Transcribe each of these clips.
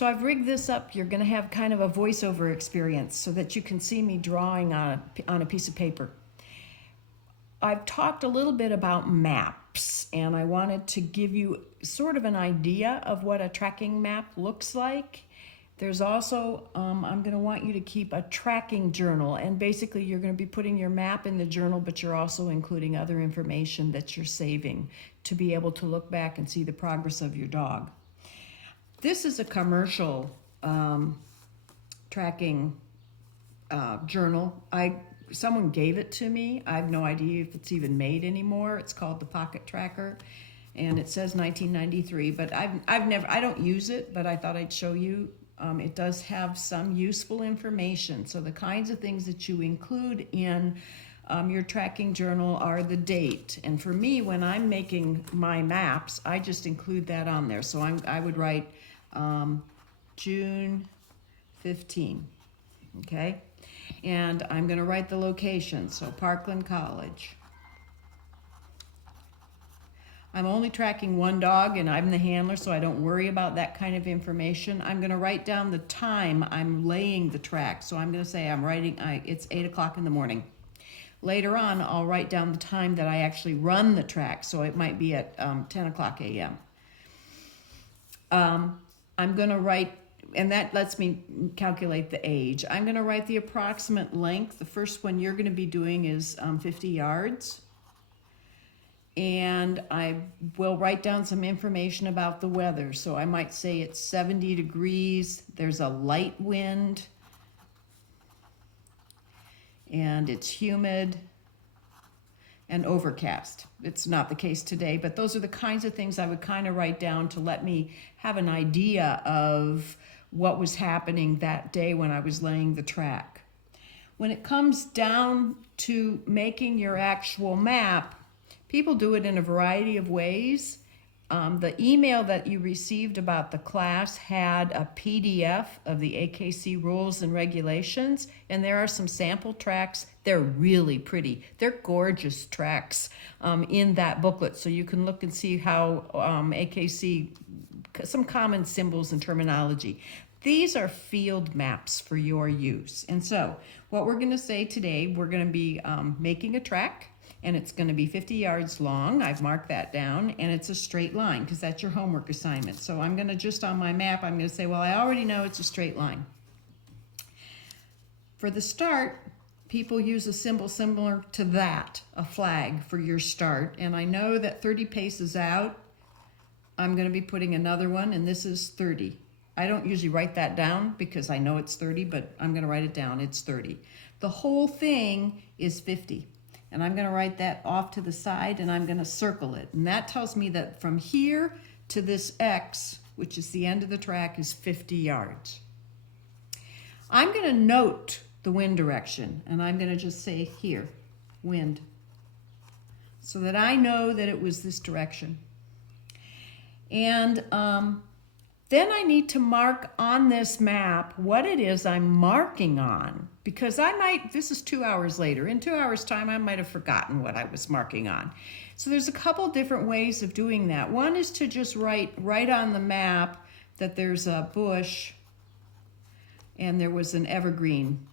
So I've rigged this up. You're going to have kind of a voiceover experience so that you can see me drawing on a piece of paper. I've talked a little bit about maps, and I wanted to give you sort of an idea of what a tracking map looks like. There's also, I'm going to want you to keep a tracking journal, and basically you're going to be putting your map in the journal, but you're also including other information that you're saving to be able to look back and see the progress of your dog. This is a commercial tracking journal. Someone gave it to me. I have no idea if it's even made anymore. It's called the Pocket Tracker, and it says 1993. But I don't use it, but I thought I'd show you. It does have some useful information. So the kinds of things that you include in your tracking journal are the date. And for me, when I'm making my maps, I just include that on there. So I would write June 15, okay? And I'm going to write the location, so Parkland College. I'm only tracking one dog, and I'm the handler, so I don't worry about that kind of information. I'm going to write down the time I'm laying the track. So I'm going to say it's 8 o'clock in the morning. Later on, I'll write down the time that I actually run the track, so it might be at 10 o'clock a.m. I'm going to write, and that lets me calculate the age. I'm going to write the approximate length. The first one you're going to be doing is 50 yards. And I will write down some information about the weather. So I might say it's 70 degrees, there's a light wind, and it's humid and overcast. It's not the case today, but those are the kinds of things I would kind of write down to let me have an idea of what was happening that day when I was laying the track. When it comes down to making your actual map, people do it in a variety of ways. The email that you received about the class had a PDF of the AKC rules and regulations, and there are some sample tracks. They're really pretty. They're gorgeous tracks in that booklet, so you can look and see how AKC, some common symbols and terminology. These are field maps for your use. And so what we're going to say today, we're going to be making a track, and it's going to be 50 yards long. I've marked that down, and it's a straight line because that's your homework assignment. So I'm going to just on my map, I'm going to say, well, I already know it's a straight line. For the start, people use a symbol similar to that, a flag for your start. And I know that 30 paces out, I'm going to be putting another one, and this is 30. I don't usually write that down because I know it's 30, but I'm going to write it down. It's 30. The whole thing is 50. And I'm going to write that off to the side, and I'm going to circle it. And that tells me that from here to this X, which is the end of the track, is 50 yards. I'm going to note the wind direction, and I'm going to just say here, wind, so that I know that it was this direction. And then I need to mark on this map what it is I'm marking on, because this is 2 hours later. In 2 hours' time, I might have forgotten what I was marking on. So there's a couple different ways of doing that. One is to just write right on the map that there's a bush and there was an evergreen.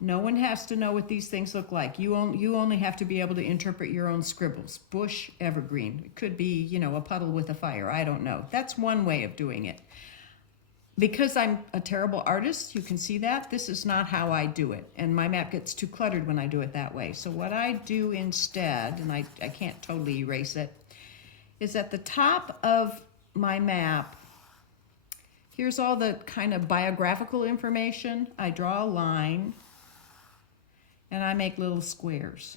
No one has to know what these things look like. You only have to be able to interpret your own scribbles. Bush, evergreen. It could be, a puddle with a fire. I don't know. That's one way of doing it. Because I'm a terrible artist, you can see that. This is not how I do it. And my map gets too cluttered when I do it that way. So what I do instead, and I can't totally erase it, is at the top of my map, here's all the kind of biographical information. I draw a line, and I make little squares.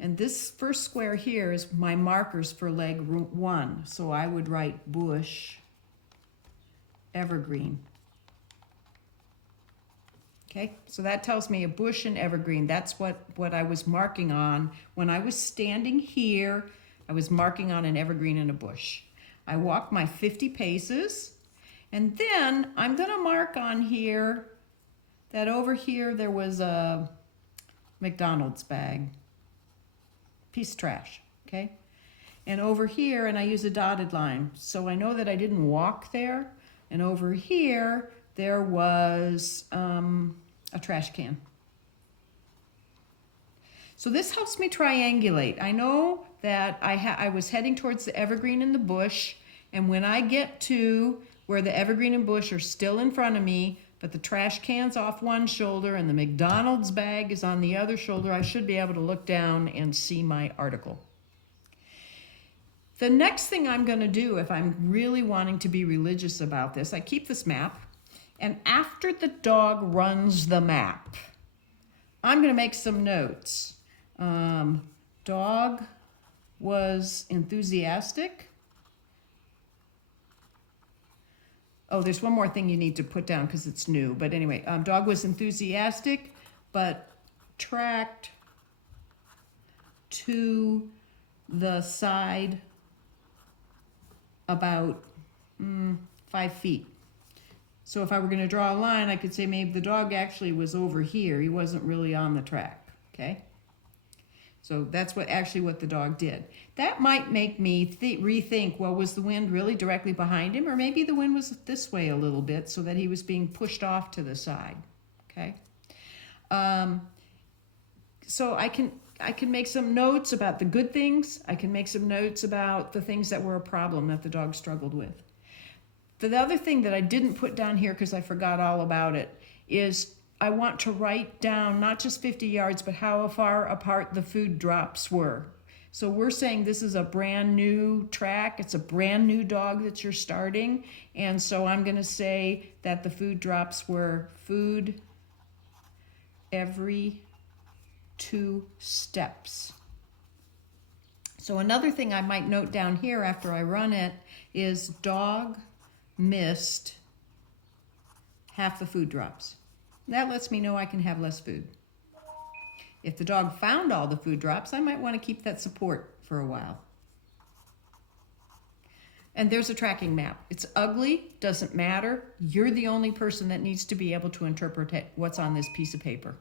And this first square here is my markers for leg 1. So I would write bush, evergreen. Okay, so that tells me a bush and evergreen. That's what I was marking on. When I was standing here, I was marking on an evergreen and a bush. I walked my 50 paces, and then I'm gonna mark on here that over here there was a McDonald's bag, piece of trash, okay? And over here, and I use a dotted line, so I know that I didn't walk there. And over here, there was a trash can. So this helps me triangulate. I know that I was heading towards the evergreen and the bush, and when I get to where the evergreen and bush are still in front of me, but the trash can's off one shoulder and the McDonald's bag is on the other shoulder, I should be able to look down and see my article. The next thing I'm going to do, if I'm really wanting to be religious about this, I keep this map, and after the dog runs the map, I'm going to make some notes. Dog was enthusiastic. Oh, there's one more thing you need to put down because it's new. But anyway, dog was enthusiastic, but tracked to the side about 5 feet. So if I were going to draw a line, I could say maybe the dog actually was over here. He wasn't really on the track, okay? So that's what the dog did. That might make me rethink, well, was the wind really directly behind him? Or maybe the wind was this way a little bit so that he was being pushed off to the side, okay? So I can make some notes about the good things. I can make some notes about the things that were a problem that the dog struggled with. The other thing that I didn't put down here because I forgot all about it is I want to write down not just 50 yards, but how far apart the food drops were. So we're saying this is a brand new track. It's a brand new dog that you're starting. And so I'm going to say that the food drops were food every 2 steps. So another thing I might note down here after I run it is dog missed half the food drops. That lets me know I can have less food. If the dog found all the food drops, I might want to keep that support for a while. And there's a tracking map. It's ugly, doesn't matter. You're the only person that needs to be able to interpret what's on this piece of paper.